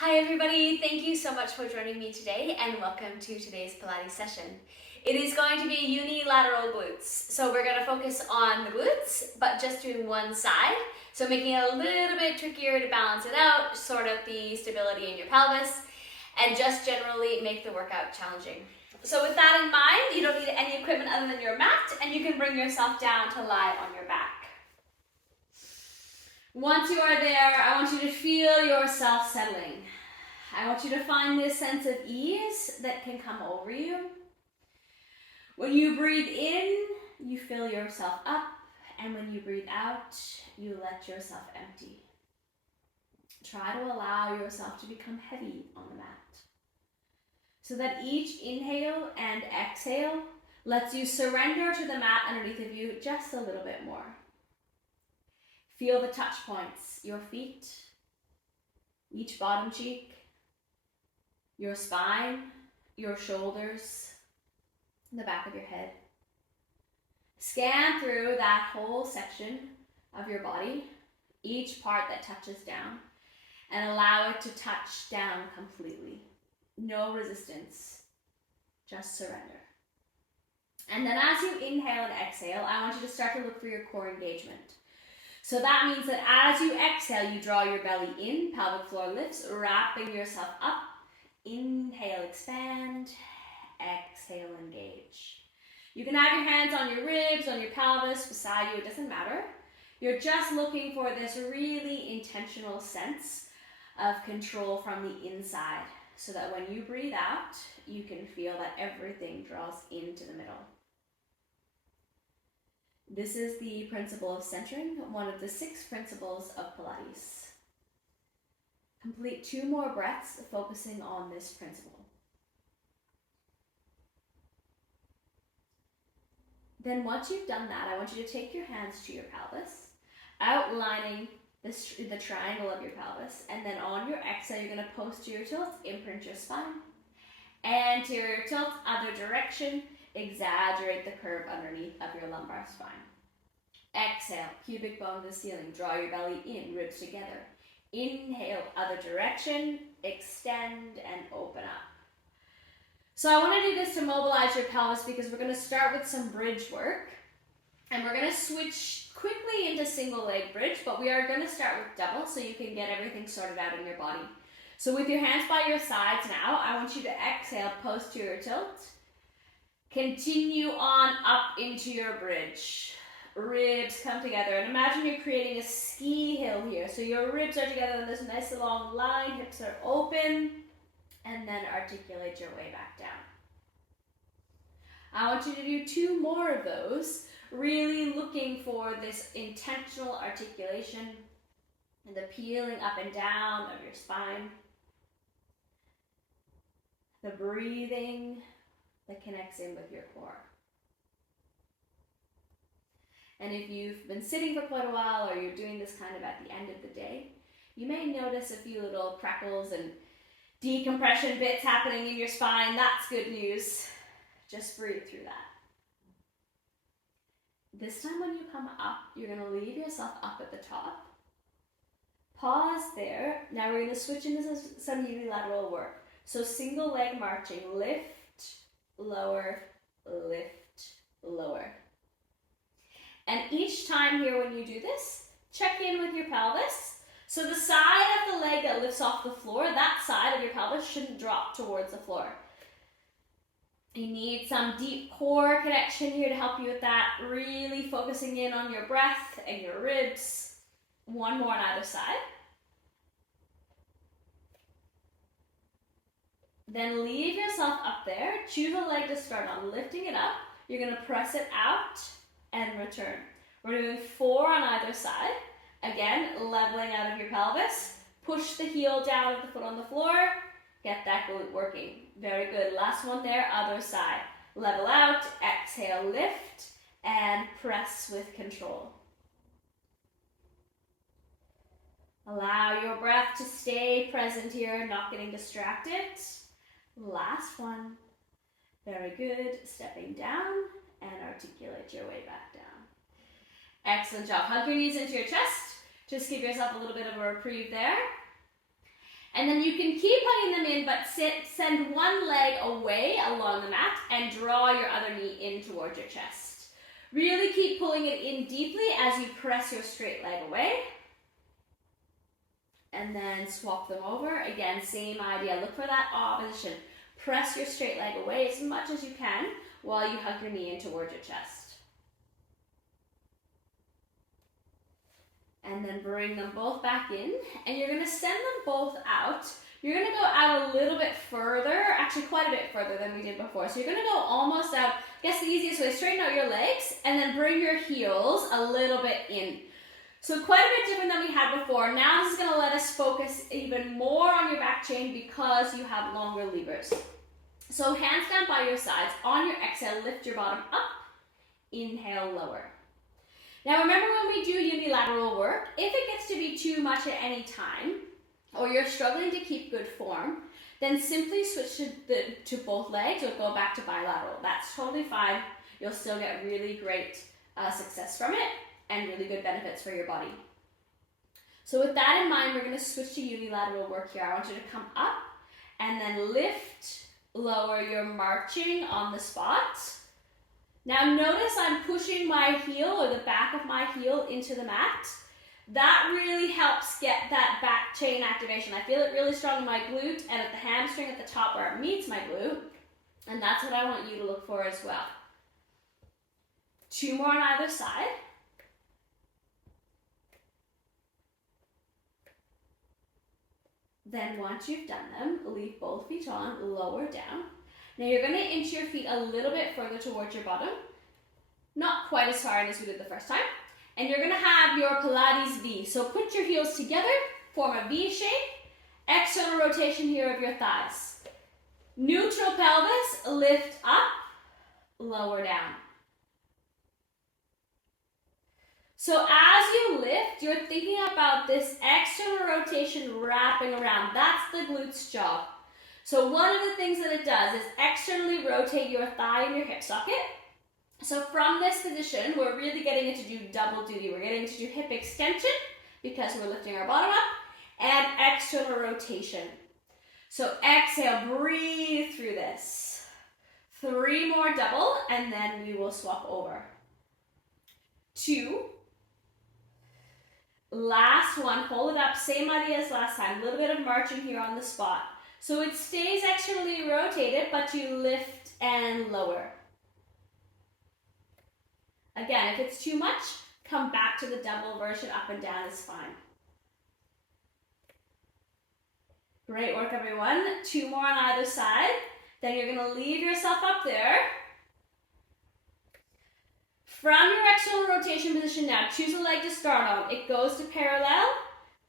Hi everybody, thank you so much for joining me today and welcome to today's Pilates session. It is going to be unilateral glutes. So we're going to focus on the glutes, but just doing one side. So making it a little bit trickier to balance it out, sort out the stability in your pelvis, and just generally make the workout challenging. So with that in mind, you don't need any equipment other than your mat, and you can bring yourself down to lie on your back. Once you are there, I want you to feel yourself settling. I want you to find this sense of ease that can come over you. When you breathe in, you fill yourself up, and when you breathe out, you let yourself empty. Try to allow yourself to become heavy on the mat, so that each inhale and exhale lets you surrender to the mat underneath of you just a little bit more. Feel the touch points, your feet, each bottom cheek, your spine, your shoulders, the back of your head. Scan through that whole section of your body, each part that touches down, and allow it to touch down completely. No resistance, just surrender. And then as you inhale and exhale, I want you to start to look for your core engagement. So that means that as you exhale, you draw your belly in, pelvic floor lifts, wrapping yourself up. Inhale, expand. Exhale, engage. You can have your hands on your ribs, on your pelvis, beside you, it doesn't matter. You're just looking for this really intentional sense of control from the inside, so that when you breathe out, you can feel that everything draws into the middle. This is the principle of centering, one of the 6 principles of Pilates. Complete 2 more breaths focusing on this principle. Then once you've done that, I want you to take your hands to your pelvis, outlining the triangle of your pelvis, and then on your exhale, you're going to posterior tilt, imprint your spine. Anterior tilt, other direction, exaggerate the curve underneath of your lumbar spine. Exhale, pubic bone to the ceiling, draw your belly in, ribs together. Inhale, other direction, extend and open up. So I want to do this to mobilize your pelvis because we're going to start with some bridge work. And we're going to switch quickly into single leg bridge, but we are going to start with double so you can get everything sorted out in your body. So with your hands by your sides now, I want you to exhale, posterior tilt. Continue on up into your bridge. Ribs come together, and imagine you're creating a ski hill here. So your ribs are together in this nice long line, hips are open, and then articulate your way back down. I want you to do 2 more of those, really looking for this intentional articulation and the peeling up and down of your spine, the breathing that connects in with your core. And if you've been sitting for quite a while, or you're doing this kind of at the end of the day, you may notice a few little crackles and decompression bits happening in your spine. That's good news. Just breathe through that. This time when you come up, you're going to leave yourself up at the top. Pause there. Now we're going to switch into some unilateral work. So single leg marching, lift, lower, lift, lower. And each time here when you do this, check in with your pelvis. So the side of the leg that lifts off the floor, that side of your pelvis shouldn't drop towards the floor. You need some deep core connection here to help you with that, really focusing in on your breath and your ribs. 1 more on either side. Then leave yourself up there. Choose a leg to start on, lifting it up. You're going to press it out and return. We're doing 4 on either side. Again, leveling out of your pelvis. Push the heel down of the foot on the floor. Get that glute working. Very good. Last one there, other side. Level out, exhale, lift, and press with control. Allow your breath to stay present here, not getting distracted. Last one. Very good. Stepping down and articulate your way back down. Excellent job. Hug your knees into your chest. Just give yourself a little bit of a reprieve there. And then you can keep hugging them in, but send one leg away along the mat and draw your other knee in towards your chest. Really keep pulling it in deeply as you press your straight leg away. And then swap them over. Again, same idea. Look for that opposition. Press your straight leg away as much as you can while you hug your knee in towards your chest. And then bring them both back in. And you're going to send them both out. You're going to go out a little bit further, actually quite a bit further than we did before. So you're going to go almost out. I guess the easiest way, straighten out your legs and then bring your heels a little bit in. So quite a bit different than we had before. Now this is going to let us focus even more on your back chain because you have longer levers. So hands down by your sides. On your exhale, lift your bottom up. Inhale, lower. Now remember when we do unilateral work, if it gets to be too much at any time, or you're struggling to keep good form, then simply switch to both legs or go back to bilateral. That's totally fine. You'll still get really great success from it and really good benefits for your body. So with that in mind, we're going to switch to unilateral work here. I want you to come up and then lift, lower. You're marching on the spot. Now notice I'm pushing my heel or the back of my heel into the mat. That really helps get that back chain activation. I feel it really strong in my glute and at the hamstring at the top where it meets my glute. And that's what I want you to look for as well. 2 more on either side. Then once you've done them, leave both feet on, lower down. Now you're going to inch your feet a little bit further towards your bottom. Not quite as far in as we did the first time. And you're going to have your Pilates V. So put your heels together, form a V shape. External rotation here of your thighs. Neutral pelvis, lift up, lower down. So as you lift, you're thinking about this external rotation wrapping around. That's the glutes job. So one of the things that it does is externally rotate your thigh and your hip socket. So from this position, we're really getting it to do double duty. We're getting to do hip extension because we're lifting our bottom up and external rotation. So exhale, breathe through this. 3 more double and then we will swap over. 2. Last one, hold it up, same idea as last time. A little bit of marching here on the spot. So it stays externally rotated, but you lift and lower. Again, if it's too much, come back to the double version, up and down is fine. Great work, everyone. 2 more on either side. Then you're going to leave yourself up there. From your external rotation position now, choose a leg to start on. It goes to parallel,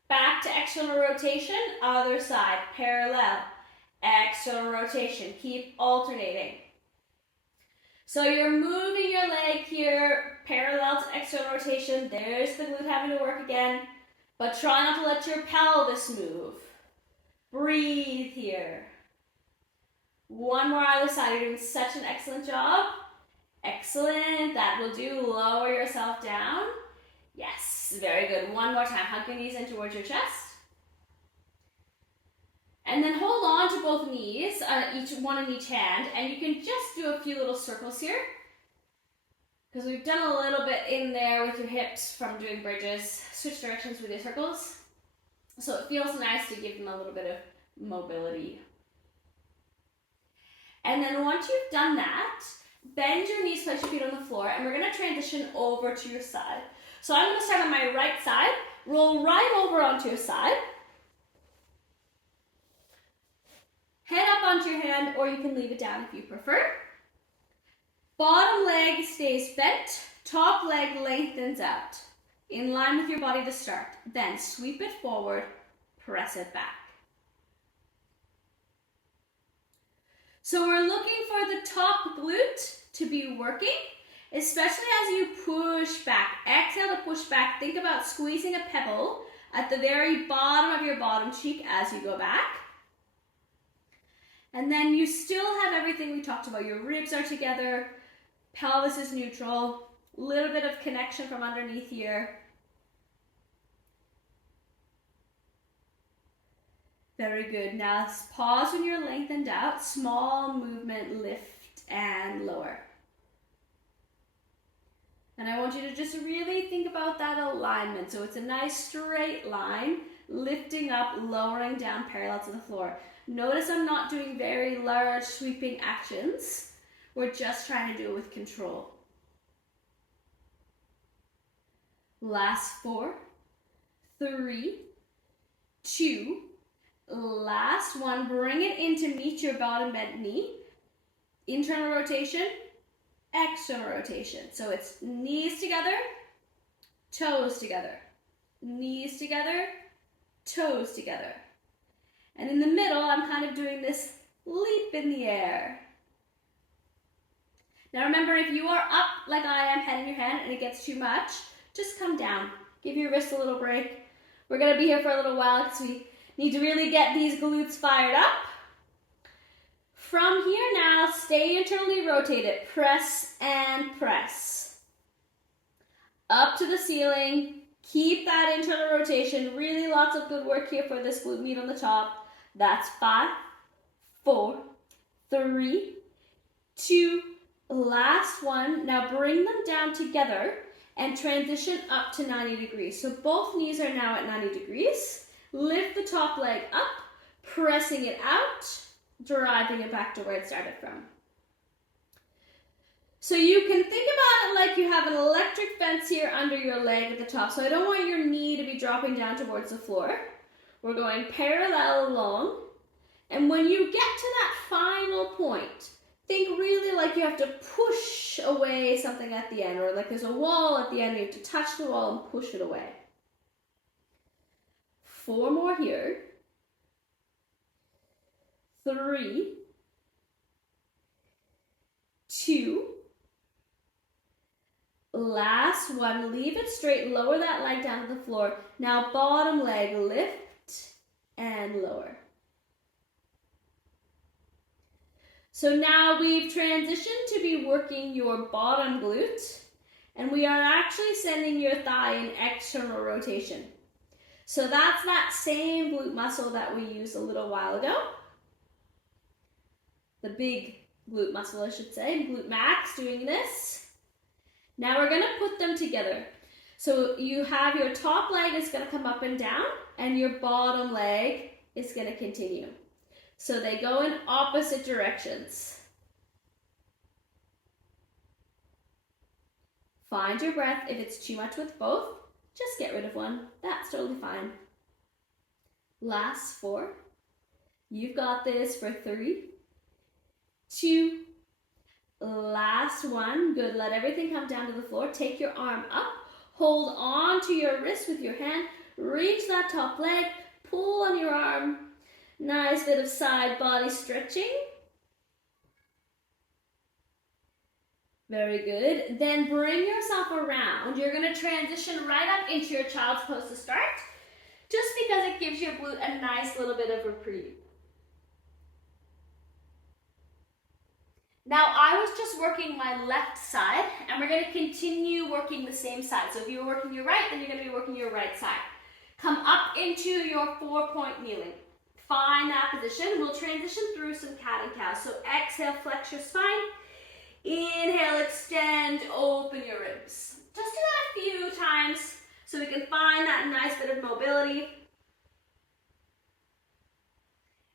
back to external rotation, other side, parallel, external rotation. Keep alternating. So you're moving your leg here, parallel to external rotation. There's the glute having to work again. But try not to let your pelvis move. Breathe here. 1 more either side. You're doing such an excellent job. Excellent. That will do. Lower yourself down. Yes, very good. 1 more time. Hug your knees in towards your chest. And then hold on to both knees, one in each hand, and you can just do a few little circles here. Because we've done a little bit in there with your hips from doing bridges. Switch directions with your circles. So it feels nice to give them a little bit of mobility. And then once you've done that, bend your knees, place your feet on the floor, and we're going to transition over to your side. So I'm going to start on my right side, roll right over onto your side. Head up onto your hand, or you can leave it down if you prefer. Bottom leg stays bent, top leg lengthens out. In line with your body to start. Then sweep it forward, press it back. So we're looking for the top glute to be working, especially as you push back. Exhale to push back. Think about squeezing a pebble at the very bottom of your bottom cheek as you go back. And then you still have everything we talked about. Your ribs are together, pelvis is neutral, little bit of connection from underneath here. Very good. Now pause when you're lengthened out. Small movement, lift and lower. And I want you to just really think about that alignment. So it's a nice straight line, lifting up, lowering down parallel to the floor. Notice I'm not doing very large sweeping actions. We're just trying to do it with control. Last 4, 3, 2, last 1. Bring it in to meet your bottom bent knee. Internal rotation, external rotation. So it's knees together, toes together, knees together, toes together. And in the middle, I'm kind of doing this leap in the air. Now remember, if you are up like I am, head in your hand, and it gets too much, just come down. Give your wrist a little break. We're going to be here for a little while because we need to really get these glutes fired up. From here now, stay internally rotated. Press and press. Up to the ceiling. Keep that internal rotation. Really lots of good work here for this glute meat on the top. That's 5, 4, 3, 2, last 1. Now bring them down together and transition up to 90 degrees. So both knees are now at 90 degrees. Lift the top leg up, pressing it out, driving it back to where it started from. So you can think about it like you have an electric fence here under your leg at the top. So I don't want your knee to be dropping down towards the floor. We're going parallel along. And when you get to that final point, think really like you have to push away something at the end, or like there's a wall at the end, you have to touch the wall and push it away. 4 more here. 3, 2, last 1. Leave it straight, lower that leg down to the floor. Now bottom leg, lift and lower. So now we've transitioned to be working your bottom glute, and we are actually sending your thigh in external rotation. So that's that same glute muscle that we used a little while ago. The big glute muscle, I should say, glute max, doing this. Now we're going to put them together. So you have your top leg is going to come up and down, and your bottom leg is going to continue. So they go in opposite directions. Find your breath. If it's too much with both, just get rid of one. That's totally fine. Last 4. You've got this for 3, 2, last 1. Good. Let everything come down to the floor. Take your arm up. Hold on to your wrist with your hand. Reach that top leg. Pull on your arm. Nice bit of side body stretching. Very good. Then bring yourself around. You're going to transition right up into your child's pose to start, just because it gives your glute a nice little bit of reprieve. Now I was just working my left side, and we're going to continue working the same side. So if you were working your right, then you're going to be working your right side. Come up into your 4-point kneeling. Find that position. We'll transition through some cat and cow. So exhale, flex your spine. Inhale, extend, open your ribs. Just do that a few times so we can find that nice bit of mobility.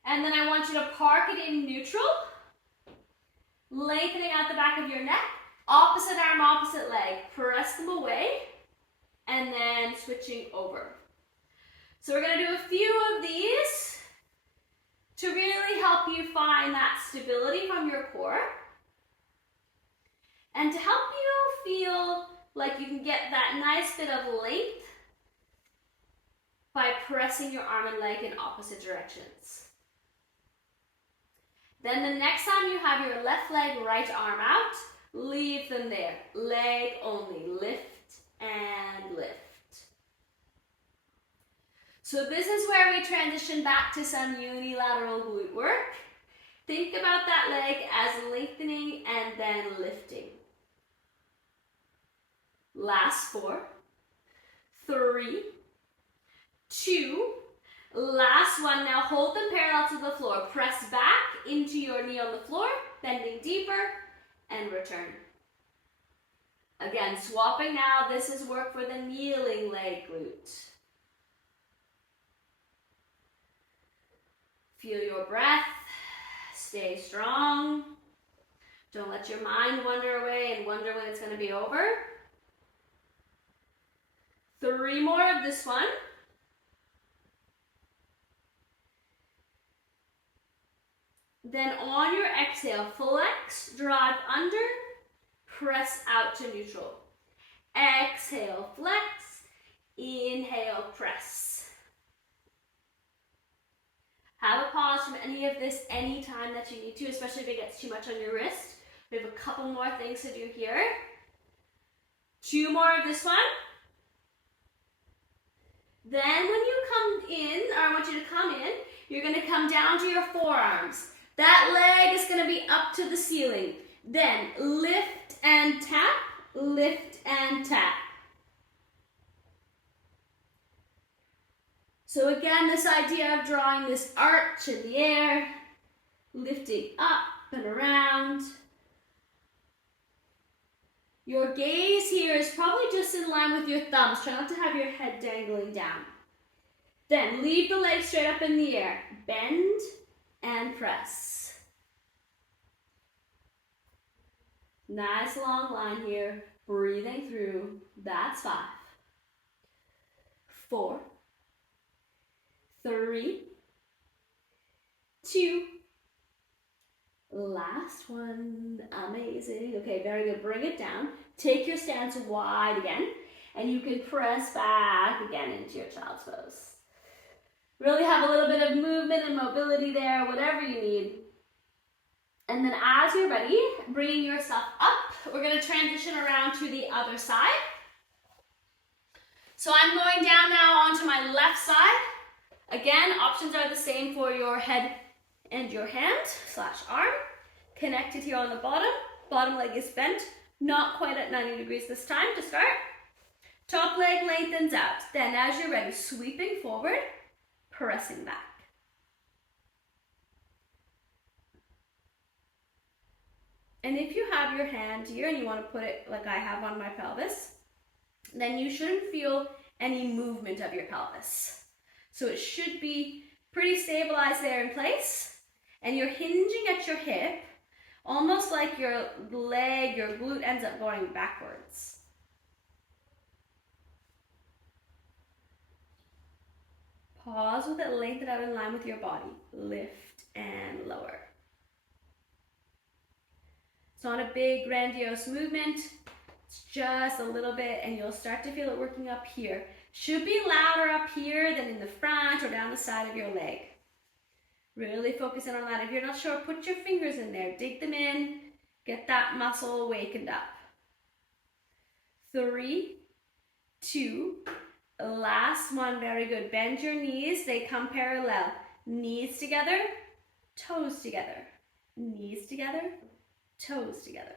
And then I want you to park it in neutral, lengthening out the back of your neck. Opposite arm, opposite leg. Press them away, and then switching over. So we're going to do a few of these to really help you find that stability from your core, and to help you feel like you can get that nice bit of length by pressing your arm and leg in opposite directions. Then the next time you have your left leg, right arm out, leave them there. Leg only. Lift and lift. So this is where we transition back to some unilateral glute work. Think about that leg as lengthening and then lifting. Last 4, 3, 2, Last one. Now hold them parallel to the floor. Press back into your knee on the floor, bending deeper, and return. Again, swapping now. This is work for the kneeling leg glute. Feel your breath. Stay strong. Don't let your mind wander away and wonder when it's going to be over. 3 more of this one. Then on your exhale, flex, drive under, press out to neutral. Exhale, flex. Inhale, press. Have a pause from any of this anytime that you need to, especially if it gets too much on your wrist. We have a couple more things to do here. 2 more of this one. Then when you come in, or I want you to come in, you're going to come down to your forearms. That leg is going to be up to the ceiling. Then lift and tap, lift and tap. So again, this idea of drawing this arch in the air, lifting up and around. Your gaze here is probably just in line with your thumbs. Try not to have your head dangling down. Then leave the legs straight up in the air. Bend and press. Nice long line here. Breathing through. That's 5, 4, 3, 2, last one. Amazing. Okay, very good. Bring it down. Take your stance wide again, and you can press back again into your child's pose. Really have a little bit of movement and mobility there, whatever you need. And then as you're ready, bringing yourself up, we're going to transition around to the other side. So I'm going down now onto my left side. Again, options are the same for your head and your hand / arm. Connected here on the bottom. Bottom leg is bent, not quite at 90 degrees this time to start. Top leg lengthens out. Then as you're ready, sweeping forward, pressing back. And if you have your hand here and you want to put it like I have on my pelvis, then you shouldn't feel any movement of your pelvis. So it should be pretty stabilized there in place. And you're hinging at your hip, almost like your leg, your glute ends up going backwards. Pause with it, lengthen out in line with your body. Lift and lower. It's not a big, grandiose movement. It's just a little bit, and you'll start to feel it working up here. Should be louder up here than in the front or down the side of your leg. Really focus in on that. If you're not sure, put your fingers in there. Dig them in. Get that muscle awakened up. 3, 2, last one. Very good. Bend your knees. They come parallel. Knees together, toes together. Knees together, toes together.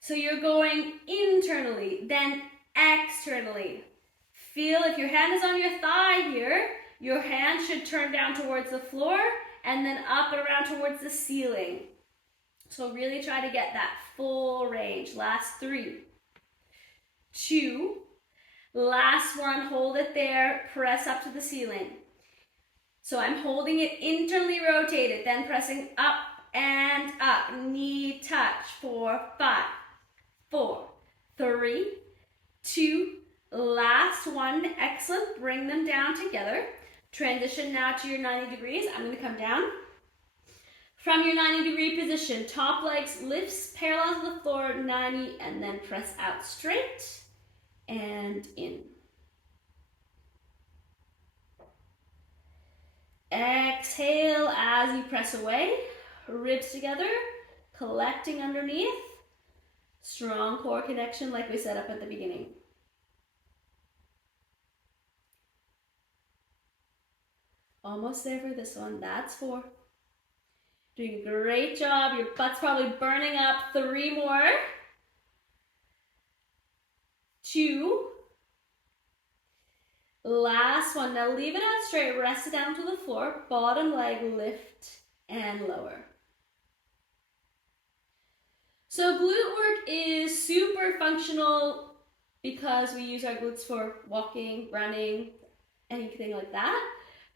So you're going internally, then externally. Feel if your hand is on your thigh here, your hand should turn down towards the floor and then up and around towards the ceiling. So really try to get that full range. Last 3, 2, last one, hold it there, press up to the ceiling. So I'm holding it internally rotated, then pressing up and up, knee touch, 4, 5, 4, 3, 2, last one. Excellent. Bring them down together. Transition now to your 90 degrees. I'm going to come down. From your 90 degree position, top legs lifts parallel to the floor, 90, and then press out straight and in. Exhale as you press away. Ribs together, collecting underneath. Strong core connection like we set up at the beginning. Almost there for this one. That's 4. Doing a great job. Your butt's probably burning up. 3 more. 2. Last one. Now leave it out straight, rest it down to the floor, bottom leg lift and lower. So glute work is super functional because we use our glutes for walking, running, anything like that.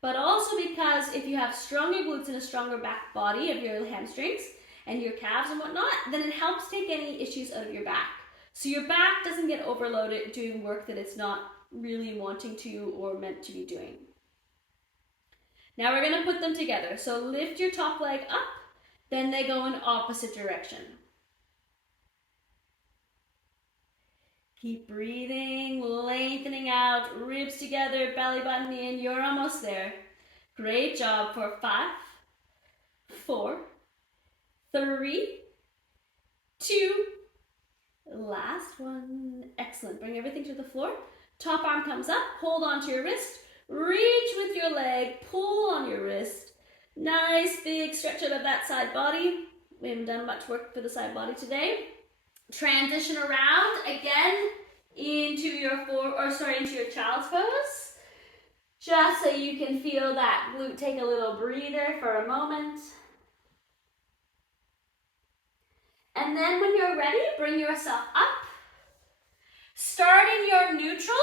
But also because if you have stronger glutes and a stronger back body of your hamstrings and your calves and whatnot, then it helps take any issues out of your back. So your back doesn't get overloaded doing work that it's not really wanting to or meant to be doing. Now we're going to put them together. So lift your top leg up, then they go in opposite direction. Keep breathing, lengthening out, ribs together, belly button in. You're almost there. Great job for 5, 4, 3, 2, last one. Excellent. Bring everything to the floor. Top arm comes up, hold onto your wrist, reach with your leg, pull on your wrist. Nice big stretch out of that side body. We haven't done much work for the side body today. Transition around again into your into your child's pose. Just so you can feel that glute take a little breather for a moment. And then when you're ready, bring yourself up. Start in your neutral,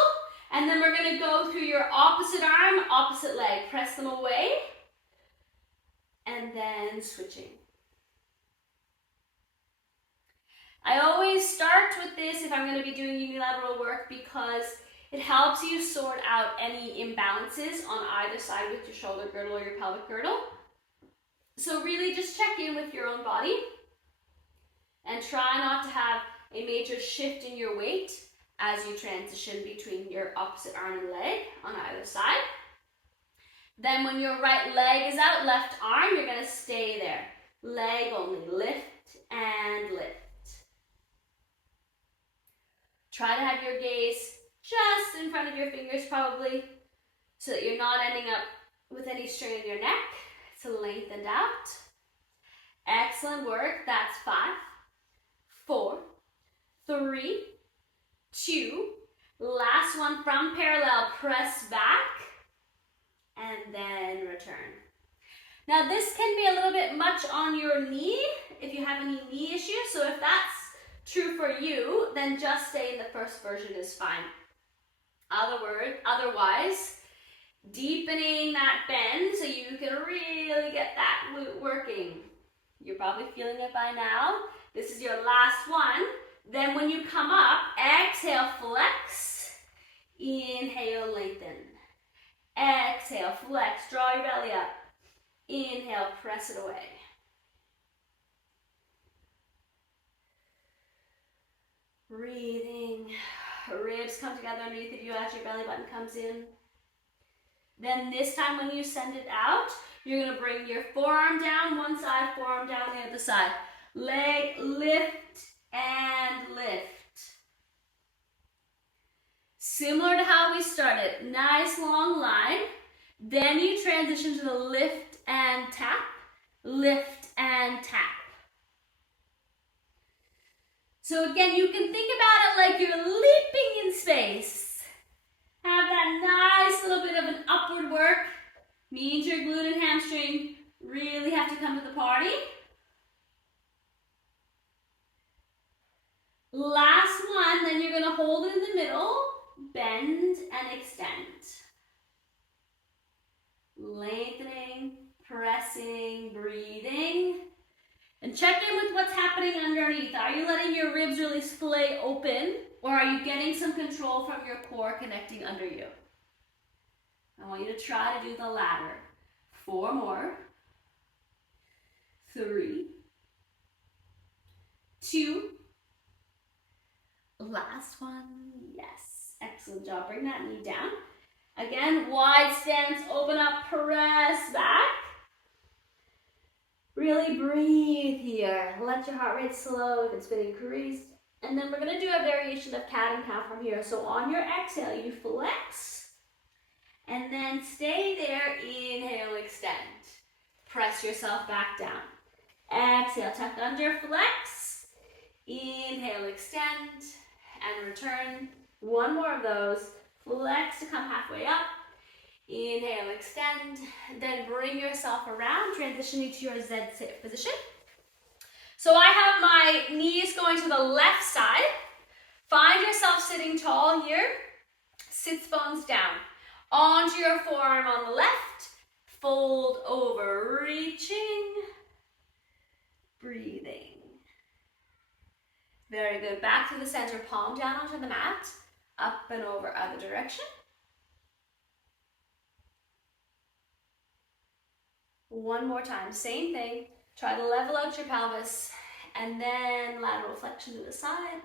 and then we're going to go through your opposite arm, opposite leg. Press them away, and then switching. I always start with this if I'm going to be doing unilateral work because it helps you sort out any imbalances on either side with your shoulder girdle or your pelvic girdle. So really just check in with your own body and try not to have a major shift in your weight as you transition between your opposite arm and leg on either side. Then when your right leg is out, left arm, you're going to stay there. Leg only, lift and lift. Try to have your gaze just in front of your fingers probably so that you're not ending up with any strain in your neck. It's lengthened out. Excellent work. That's 5, 4, 3, 2. Last one from parallel. Press back and then return. Now this can be a little bit much on your knee if you have any knee issues. So if that's true for you, then just stay in the first version is fine. Otherwise, deepening that bend so you can really get that glute working. You're probably feeling it by now. This is your last one. Then when you come up, exhale, flex. Inhale, lengthen. Exhale, flex, draw your belly up. Inhale, press it away. Breathing, ribs come together underneath of you as your belly button comes in. Then this time when you send it out, you're going to bring your forearm down one side, forearm down the other side. Leg lift and lift. Similar to how we started, nice long line. Then you transition to the lift and tap, lift and tap. So again, you can think about it like you're leaping in space. Have that nice little bit of an upward work. Means your glute and hamstring really have to come to the party. Last one, then you're going to hold it in the middle, bend and extend. Lengthening, pressing, breathing. And check in with what's happening underneath. Are you letting your ribs really splay open, or are you getting some control from your core connecting under you? I want you to try to do the latter. 4 more. 3, 2. Last one. Yes. Excellent job. Bring that knee down. Again, wide stance, open up, press back. Really breathe here. Let your heart rate slow if it's been increased. And then we're going to do a variation of cat and cow from here. So on your exhale, you flex. And then stay there. Inhale, extend. Press yourself back down. Exhale, tuck under, flex. Inhale, extend. And return. 1 more of those. Flex to come halfway up. Inhale, extend. Then bring yourself around, transitioning to your Z-sit position. So I have my knees going to the left side. Find yourself sitting tall here. Sits bones down. Onto your forearm on the left. Fold over, reaching. Breathing. Very good. Back to the center, palm down onto the mat. Up and over, other direction. One more time, same thing. Try to level out your pelvis and then lateral flexion to the side.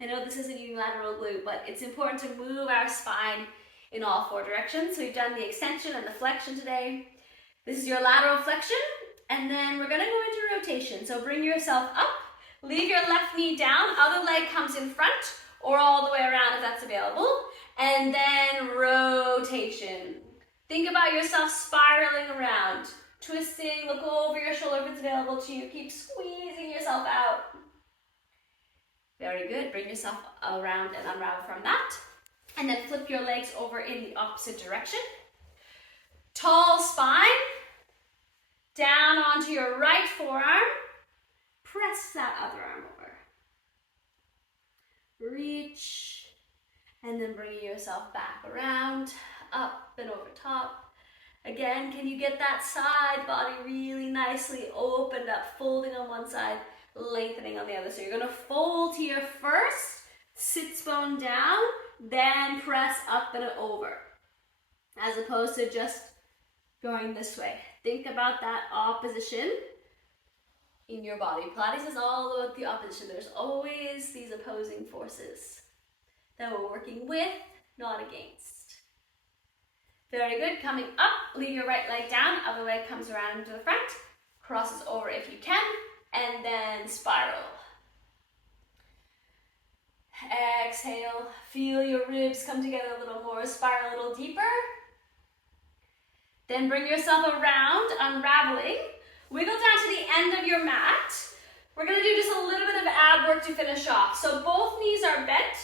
I know this isn't unilateral glute, but it's important to move our spine in all four directions. So we've done the extension and the flexion today. This is your lateral flexion, and then we're gonna go into rotation. So bring yourself up, leave your left knee down, other leg comes in front or all the way around if that's available, and then rotation. Think about yourself spiraling around, twisting, look over your shoulder if it's available to you, keep squeezing yourself out. Very good, bring yourself around and unravel from that. And then flip your legs over in the opposite direction. Tall spine, down onto your right forearm, press that other arm over. Reach, and then bring yourself back around, up and over top. Again, can you get that side body really nicely opened up, folding on one side, lengthening on the other. So you're gonna fold here first, sits bone down, then press up and over, as opposed to just going this way. Think about that opposition in your body. Pilates is all about the opposition. There's always these opposing forces that we're working with, not against. Very good. Coming up, leave your right leg down, other leg comes around into the front, crosses over if you can, and then spiral. Exhale, feel your ribs come together a little more, spiral a little deeper. Then bring yourself around, unraveling. Wiggle down to the end of your mat. We're gonna do just a little bit of ab work to finish off. So both knees are bent.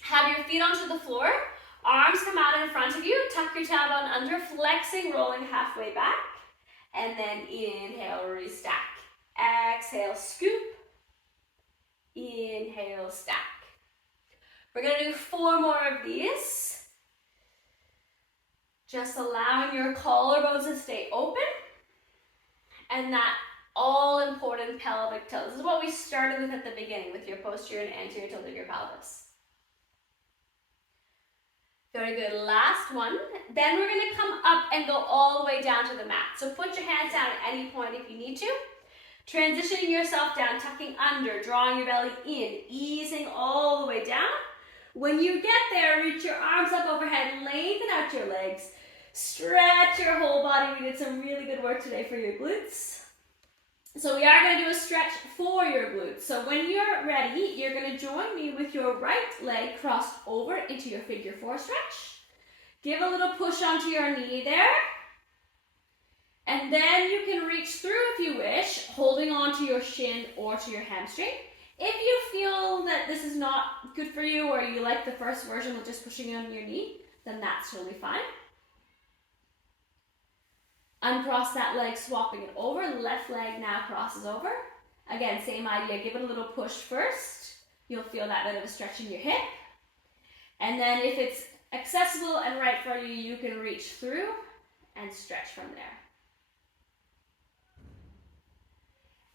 Have your feet onto the floor. Arms come out in front of you. Tuck your tailbone under, flexing, rolling halfway back. And then inhale, restack. Exhale, scoop. Inhale, stack. We're gonna do 4 more of these. Just allowing your collarbones to stay open. And that all-important pelvic tilt. This is what we started with at the beginning with your posterior and anterior tilt of your pelvis. Very good, last one. Then we're gonna come up and go all the way down to the mat. So put your hands down at any point if you need to. Transitioning yourself down, tucking under, drawing your belly in, easing all the way down. When you get there, reach your arms up overhead, lengthen out your legs, stretch your whole body. We did some really good work today for your glutes. So we are going to do a stretch for your glutes. So when you're ready, you're going to join me with your right leg crossed over into your figure 4 stretch. Give a little push onto your knee there. And then you can reach through if you wish, holding on to your shin or to your hamstring. If you feel that this is not good for you or you like the first version with just pushing on your knee, then that's totally fine. Uncross that leg, swapping it over. Left leg now crosses over. Again, same idea. Give it a little push first. You'll feel that bit of a stretch in your hip. And then if it's accessible and right for you, you can reach through and stretch from there.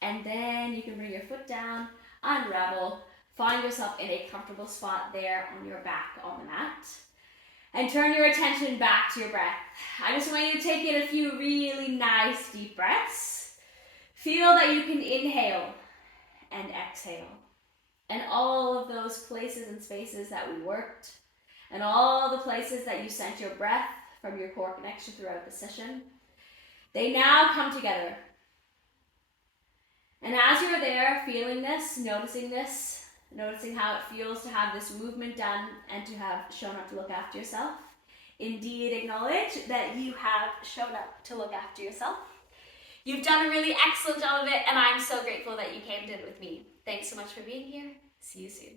And then you can bring your foot down, unravel, find yourself in a comfortable spot there on your back on the mat. And turn your attention back to your breath. I just want you to take in a few really nice deep breaths. Feel that you can inhale and exhale. And all of those places and spaces that we worked, and all the places that you sent your breath from your core connection throughout the session, they now come together. And as you're there, feeling this, noticing how it feels to have this movement done and to have shown up to look after yourself. Indeed, acknowledge that you have shown up to look after yourself. You've done a really excellent job of it, and I'm so grateful that you came to it with me. Thanks so much for being here. See you soon.